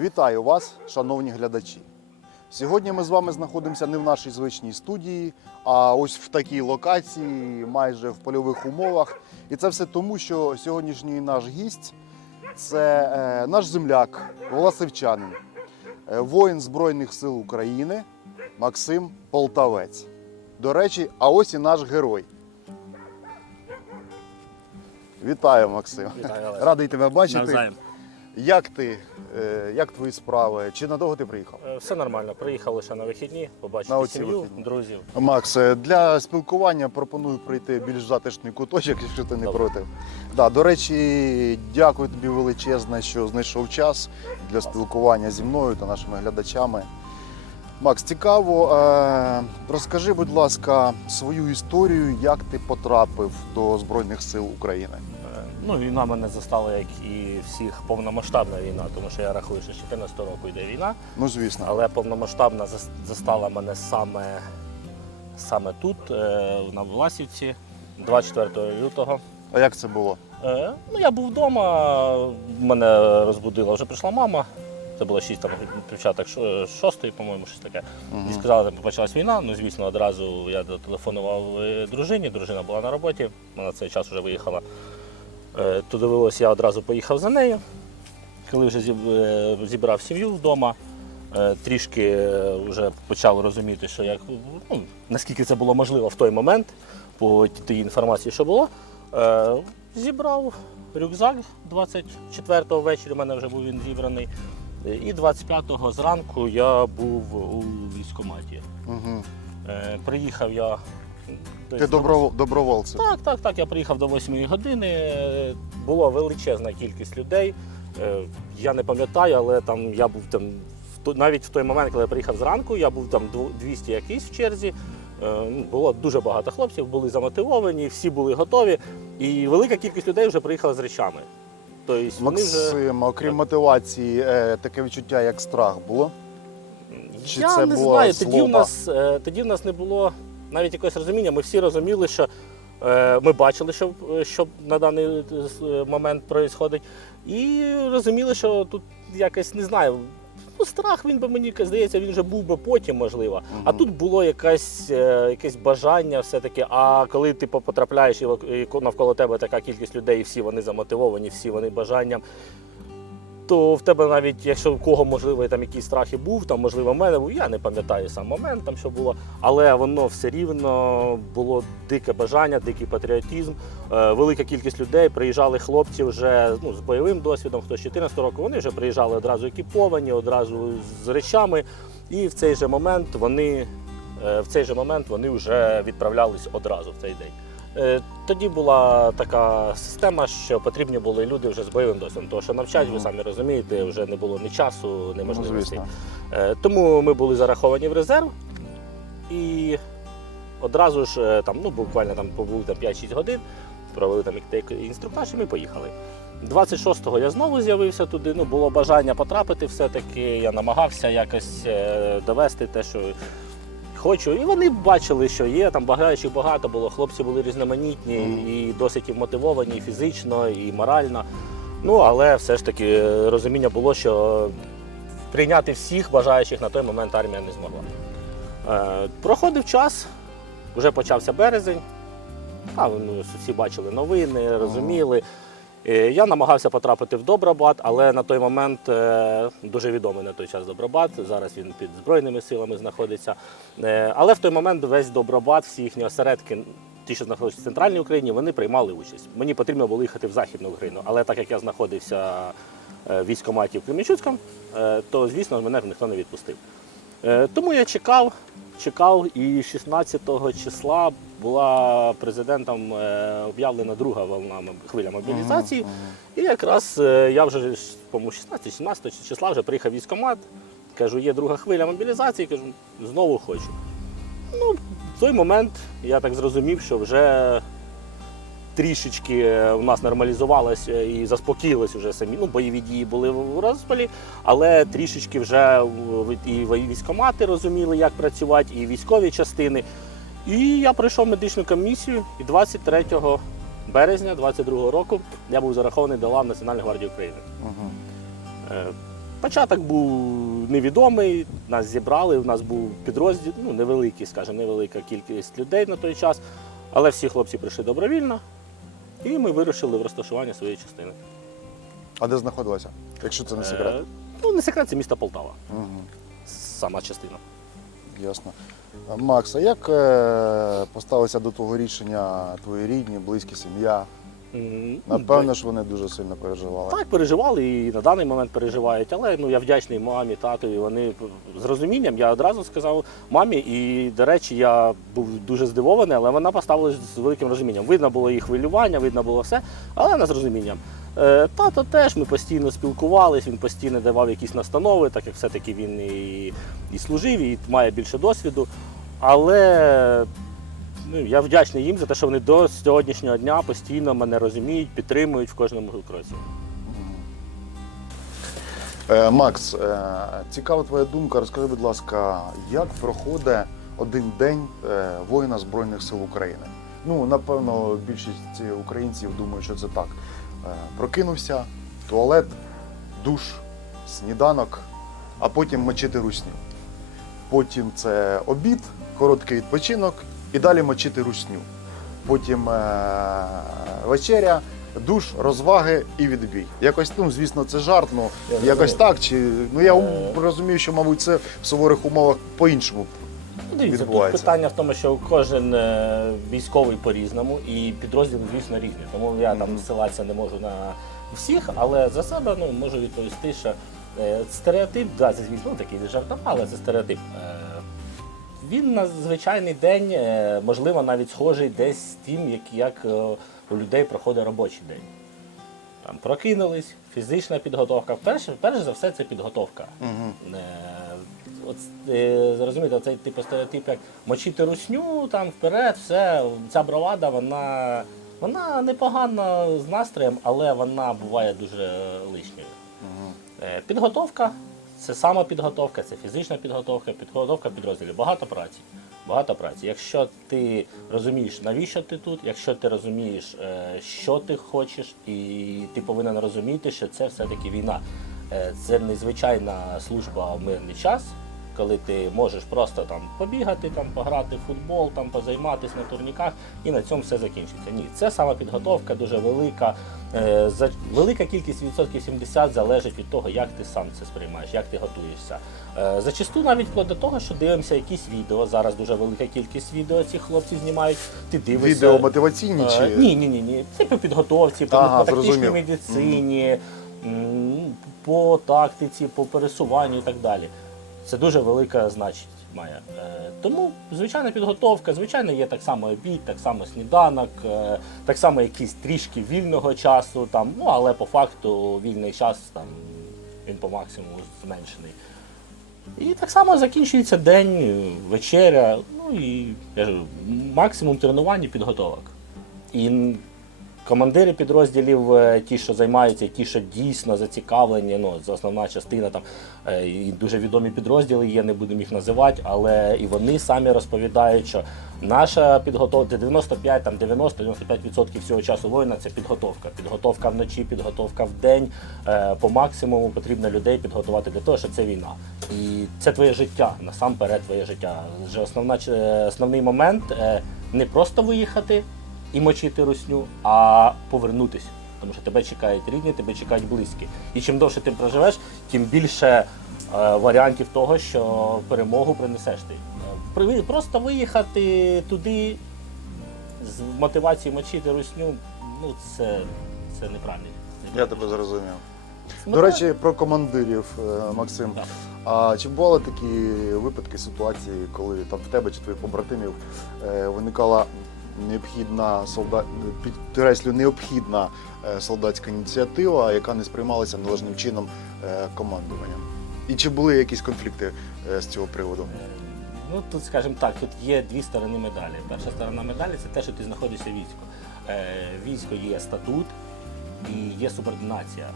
Вітаю вас, шановні глядачі. Сьогодні ми з вами знаходимося не в нашій звичній студії, а ось в такій локації, майже в польових умовах. І це все тому, що сьогоднішній наш гість це е, наш земляк, волосевчанин, е, воїн Збройних сил України Максим Полтавець. До речі, а ось і наш герой. Вітаю, Максим. Вітаю. Радий тебе бачити. Навзаєм. Як ти? Е, Як твої справи? Чи надовго ти приїхав? Е, Все нормально. Приїхав лише на вихідні, побачити На сім'ю, вихідні. друзів. Макс, е, для спілкування пропоную прийти більш затишний куточок, якщо ти не Добре. проти. Да, до речі, дякую тобі величезне, що знайшов час для спілкування зі мною та нашими глядачами. Макс, цікаво, розкажи, будь ласка, свою історію, як ти потрапив до Збройних сил України. Ну, війна мене застала, як і всіх, повномасштабна війна, тому що я рахую, що з 14 року йде війна, Ну, звісно. але повномасштабна застала мене саме, саме тут, е, на Власівці, 24 лютого. А як це було? Е, Ну, я був вдома, мене розбудила, вже прийшла мама. Це було 6, там, початок 6, по-моєму, щось таке. І сказали, що почалась війна. Ну, звісно, одразу я зателефонував е, дружині. Дружина була на роботі, вона цей час вже виїхала. Е, То довелося, я одразу поїхав за нею. Коли вже е, зібрав сім'ю вдома, е, трішки вже почав розуміти, що як, ну, наскільки це було можливо в той момент, по тій інформації, що було. Зібрав рюкзак 24-го ввечері, у мене вже був він зібраний. І 25-го зранку я був у військкоматі. Угу. Приїхав я. Десь Ти до добро, добровольцем. так, так, так. Я приїхав до 8 години. Була величезна кількість людей. Е, Я не пам'ятаю, але там я був там навіть в той момент, коли я приїхав зранку, я був там 200 якийсь в черзі. Е, ну, Було дуже багато хлопців, були замотивовані, всі були готові. І велика кількість людей вже приїхала з речами. Тобто вони вже окрім мотивації, е, таке відчуття, як страх було. Чи я це не була знаю. Тоді в нас тоді в нас не було навіть якогось розуміння. Ми всі розуміли, що е, ми бачили, що, що на даний е, момент відбувається, і розуміли, що тут якось не знаю. Ну, страх він би мені здається, він вже був би потім, можливо. А тут було якесь, е, якесь бажання все-таки. А коли ти потрапляєш і навколо тебе така кількість людей, і всі вони замотивовані, всі вони бажанням, то в тебе навіть, якщо в кого можливо там якісь страхи був, там можливо в мене був, я не пам'ятаю сам момент, там що було, але воно все рівно було дике бажання, дикий патріотизм, е, велика кількість людей. Приїжджали хлопці вже ну, з бойовим досвідом, хто з 14 років, вони вже приїжджали одразу екіповані, одразу з речами. І в цей же момент вони е, в цей же момент вони вже відправлялись одразу в цей день. Е, Тоді була така система, що потрібні були люди вже з бойовим досвідом, тому що навчать, ви самі розумієте, вже не було ні часу, ні Ну, можливостей. Е, Тому ми були зараховані в резерв і одразу ж е, там, ну, буквально там побули там 5-6 годин, провели там інструктаж і ми поїхали. 26-го я знову з'явився туди. Ну, було бажання потрапити все-таки. Я намагався якось довести те, що хочу. І вони бачили, що є, там бажаючих багато було. Хлопці були різноманітні і досить і мотивовані і фізично, і морально. Ну, але все ж таки е, розуміння було, що прийняти всіх бажаючих на той момент армія не змогла. Е, проходив час, вже почався березень. А, ну, всі бачили новини, розуміли. Е, Я намагався потрапити в Добробат, але на той момент е, дуже відомий на той час Добробат. Зараз він під Збройними силами знаходиться. Е, Але в той момент весь Добробат, всі їхні осередки, ті, що знаходяться в центральній Україні, вони приймали участь. Мені потрібно було їхати в Західну Україну, але так як я знаходився в військкоматі в Кременчуцькому, е, то звісно мене ніхто не відпустив. Тому я чекав, чекав, і 16 числа була президентом е, об'явлена друга волна хвиля мобілізації. Мгм. І якраз е, я вже по-моєму, 16-17 числа вже приїхав військкомат. Кажу, є друга хвиля мобілізації, кажу, знову хочу. Ну, в той момент я так зрозумів, що вже трішечки е, у нас нормалізувалося і заспокоїлись вже самі. Ну, бойові дії були в розпалі, але трішечки вже і військкомати розуміли, як працювати, і військові частини. І я пройшов медичну комісію, і 23 березня 22 року я був зарахований до лав Національної гвардії України. Е, Початок був невідомий, нас зібрали, у нас був підрозділ, ну невеликий, скажімо, невелика кількість людей на той час, але всі хлопці прийшли добровільно, і ми вирушили в розташування своєї частини. А де знаходилася? Якщо це не секрет. Е, ну, не секрет, це місто Полтава, Угу. сама частина. Ясно. Макс, а як е, поставилися до того рішення твої рідні, близькі, сім'я? М, ну, Напевно ж вони дуже сильно переживали. Так, переживали і на даний момент переживають, але ну я вдячний мамі, татові. Вони з розумінням. Я одразу сказав мамі, і до речі, я був дуже здивований, але вона поставилась з великим розумінням. Видно було їх хвилювання, видно було все, але вона з розумінням. Е, Тато теж ми постійно спілкувалися, він постійно давав якісь настанови, так як все-таки він і, і служив, і має більше досвіду. Але ну, я вдячний їм за те, що вони до сьогоднішнього дня постійно мене розуміють, підтримують в кожному кроці. Е, Макс, е, цікава твоя думка. Розкажи, будь ласка, як проходить один день воїна Збройних сил України? Ну, напевно, більшість українців думають, що це так. Е, Прокинувся, туалет, душ, сніданок, а потім мочити русню. Потім це обід, короткий відпочинок і далі мочити русню. Потім е- вечеря, душ, розваги і відбій. Якось, ну, звісно, це жарт, ну якось так. Чи ну я Е. розумію, що, мабуть, це в суворих умовах по-іншому. Дивіться, тут відбувається? питання в тому, що кожен е, військовий по-різному і підрозділ, звісно, різні. Тому я там ссилатися не можу на всіх, але за себе ну, можу відповісти, що е, стереотип, да, це звісно ну, такий жартом, але це стереотип. Е, він на звичайний день, е, можливо, навіть схожий десь з тим, як, як е, у людей проходить робочий день. Там прокинулись, фізична підготовка. Перш, перш за все, це підготовка. Е, От, е, розумієте, цей типу стереотип, як мочити русню, там вперед, все, ця бравада, вона, вона непогана з настроєм, але вона буває дуже лишньою. Угу. Підготовка це сама підготовка, це фізична підготовка, підготовка підрозділів. Багато праці. Багато праці. Якщо ти розумієш, навіщо ти тут, якщо ти розумієш, е, що ти хочеш, і ти повинен розуміти, що це все-таки війна. Це незвичайна служба в мирний час, коли ти можеш просто там побігати, там пограти в футбол, там позайматися на турніках, і на цьому все закінчиться. Ні, це сама підготовка дуже велика. Е, За велика кількість відсотків 70 залежить від того, як ти сам це сприймаєш, як ти готуєшся. Е, Зачасту навіть вплоть до того, що дивимося якісь відео. Зараз дуже велика кількість відео ці хлопці знімають. Ти дивишся. Відео мотиваційні Е, чи Ні, ні, ні, ні. Це по підготовці, по, Ага, тактичній медицині, м, по тактиці, по пересуванню і так далі. Це дуже велика значність має. Е, Тому звичайна підготовка, звичайно, є так само обід, так само сніданок, е, так само якісь трішки вільного часу, там, ну але по факту вільний час там він по максимуму зменшений. І так само закінчується день, вечеря, ну і я кажу, максимум тренувань і підготовок. І командири підрозділів, е, ті, що займаються, ті, що дійсно зацікавлені, ну, основна частина там е, і дуже відомі підрозділи є, не будемо їх називати, але і вони самі розповідають, що наша підготовка 95, там 90-95% всього часу воїна це підготовка. Підготовка вночі, підготовка в день. Е, По максимуму потрібно людей підготувати для того, що це війна. І це твоє життя, насамперед твоє життя. Вже основна, основний момент не просто виїхати і мочити русню, а повернутися. Тому що тебе чекають рідні, тебе чекають близькі. І чим довше ти проживеш, тим більше е, варіантів того, що перемогу принесеш ти. Просто виїхати туди з мотивацією мочити русню, ну це, це неправильно. я тебе зрозумів. До речі, про командирів, е, Максим. Так. А чи бували такі випадки, ситуації, коли там в тебе чи твоїх побратимів е, виникала необхідна солдат, підкреслю, необхідна е, солдатська ініціатива, яка не сприймалася належним чином е, командуванням? І чи були якісь конфлікти е, з цього приводу? Ну тут, скажімо так, тут є дві сторони медалі. Перша сторона медалі це те, що ти знаходишся в війську. Е, військо є статут і є субординація.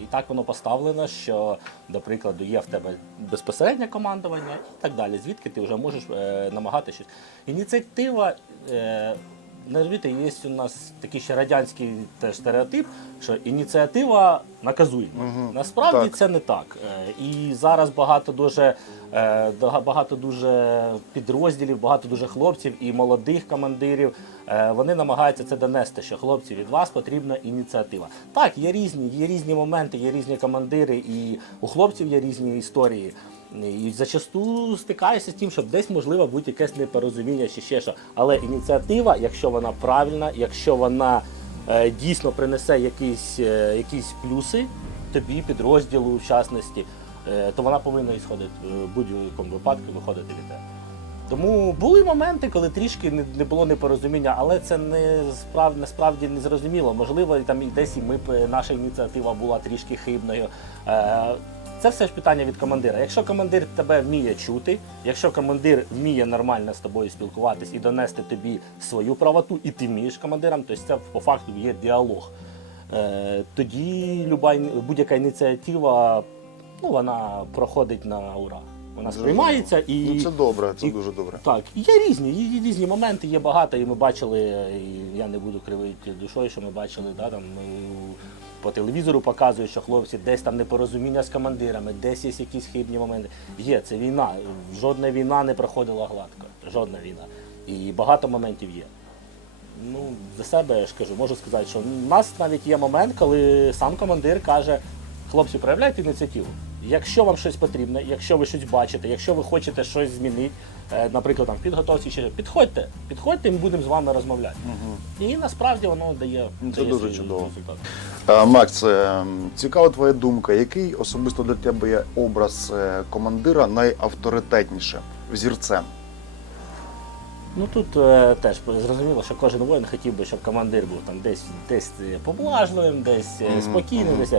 Е, І так воно поставлено, що, до прикладу, є в тебе безпосереднє командування і так далі, звідки ти вже можеш е, намагати щось. Ініціатива, Розумієте, є у нас такий ще радянський теж стереотип, що ініціатива наказує. Мгм. Насправді Так. це не так. Е, І зараз багато дуже, е, багато дуже підрозділів, багато дуже хлопців і молодих командирів. е, Вони намагаються це донести, що хлопці від вас потрібна ініціатива. Так, є різні, є різні моменти, є різні командири, і у хлопців є різні історії. І зачасту стикаюся з тим, що десь можливо бути якесь непорозуміння чи ще що. Але ініціатива, якщо вона правильна, якщо вона е, дійсно принесе якісь, е, якісь плюси тобі, підрозділу, в частності, е, то вона повинна ісходити е, в будь-якому випадку виходити від тебе. Тому були моменти, коли трішки не, було непорозуміння, але це не справ, насправді не зрозуміло. Можливо, там і десь і ми б- наша ініціатива була трішки хибною. Е, це все ж питання від командира. Якщо командир тебе вміє чути, якщо командир вміє нормально з тобою спілкуватись і донести тобі свою правоту, і ти вмієш командирам, то це по факту є діалог. Е, тоді будь-яка ініціатива ну, вона проходить на ура. Вона сприймається і. Ну це добре, це і- дуже добре. Так, є різні, є різні моменти, є багато, і ми бачили, і я не буду кривити душою, що ми бачили, да, там, по телевізору показують, що хлопці десь там непорозуміння з командирами, десь є якісь хибні моменти. Є, це війна. Жодна війна не проходила гладко. Жодна війна. І багато моментів є. Ну, за себе я ж кажу, можу сказати, що у нас навіть є момент, коли сам командир каже, хлопці, проявляйте ініціативу. Якщо вам щось потрібно, якщо ви щось бачите, якщо ви хочете щось змінити, е, наприклад, там в підготовці чи підходьте, підходьте, і ми будемо з вами розмовляти. І насправді воно дає, це дає дуже чудово. результат. Е, Макс, е, цікава твоя думка. Який особисто для тебе є образ командира найавторитетніше взірцем? Ну тут е, теж зрозуміло, що кожен воїн хотів би, щоб командир був там десь десь поблажливим, десь е, Мгм, спокійним, десь.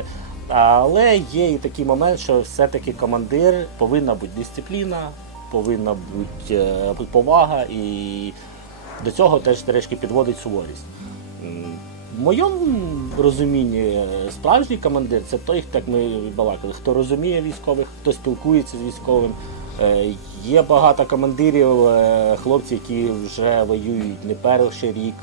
Але є і такий момент, що все-таки командир повинна бути дисципліна, повинна бути е, повага, і до цього теж трішки підводить суворість. В моєму розумінні е, справжній командир це той, як ми балакали, хто розуміє військових, хто спілкується з військовим. Е, Є багато командирів, хлопців, які вже воюють не перший рік,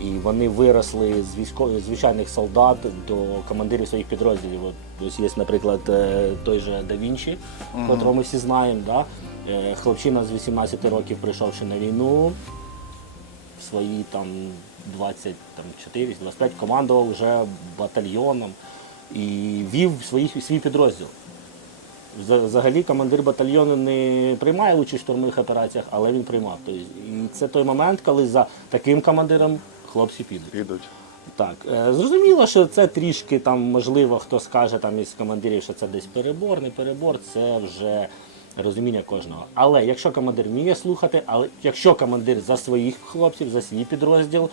і вони виросли з військових звичайних солдат до командирів своїх підрозділів. Ось є, наприклад, е, той же Да Вінчі, котрого ми всі знаємо. Да? Е, Хлопчина з 18 років, прийшовши на війну, в свої там 24-25 командував вже батальйоном і вів свої, свій підрозділ. Взагалі командир батальйону не приймає участь в штурмових операціях, але він приймав. Тобто, і це той момент, коли за таким командиром хлопці підуть. Підуть. Так, е, зрозуміло, що це трішки там, можливо, хто скаже там із командирів, що це десь перебор, не перебор, це вже розуміння кожного. Але якщо командир вміє слухати, але якщо командир за своїх хлопців, за свій підрозділ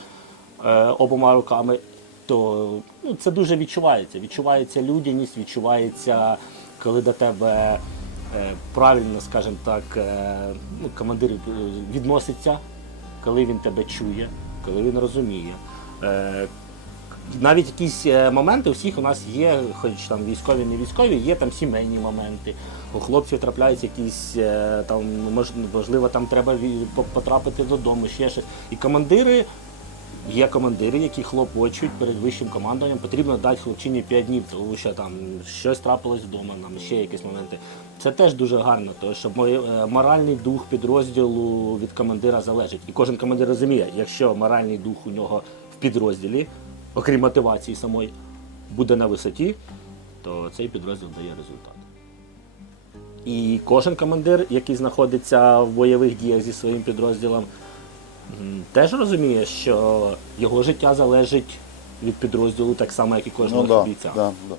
е, обома руками, то ну, це дуже відчувається. Відчувається людяність, відчувається, коли до тебе е, правильно, скажімо так, е, ну, командир е, відноситься, коли він тебе чує, коли він розуміє. Е, навіть якісь е, моменти у всіх у нас є, хоч там військові, не військові, є там сімейні моменти. У хлопців трапляються якісь е, там, можливо, там треба потрапити додому, ще щось. І командири, є командири, які хлопочуть перед вищим командуванням, потрібно дати хлопчині 5 днів, тому що там щось трапилось вдома, там ще якісь моменти. Це теж дуже гарно, тому що е, моральний дух підрозділу від командира залежить. І кожен командир розуміє, якщо моральний дух у нього в підрозділі, окрім мотивації самої, буде на висоті, то цей підрозділ дає результат. І кожен командир, який знаходиться в бойових діях зі своїм підрозділом, теж розуміє, що його життя залежить від підрозділу так само, як і кожного Ну да, бійця. да, да.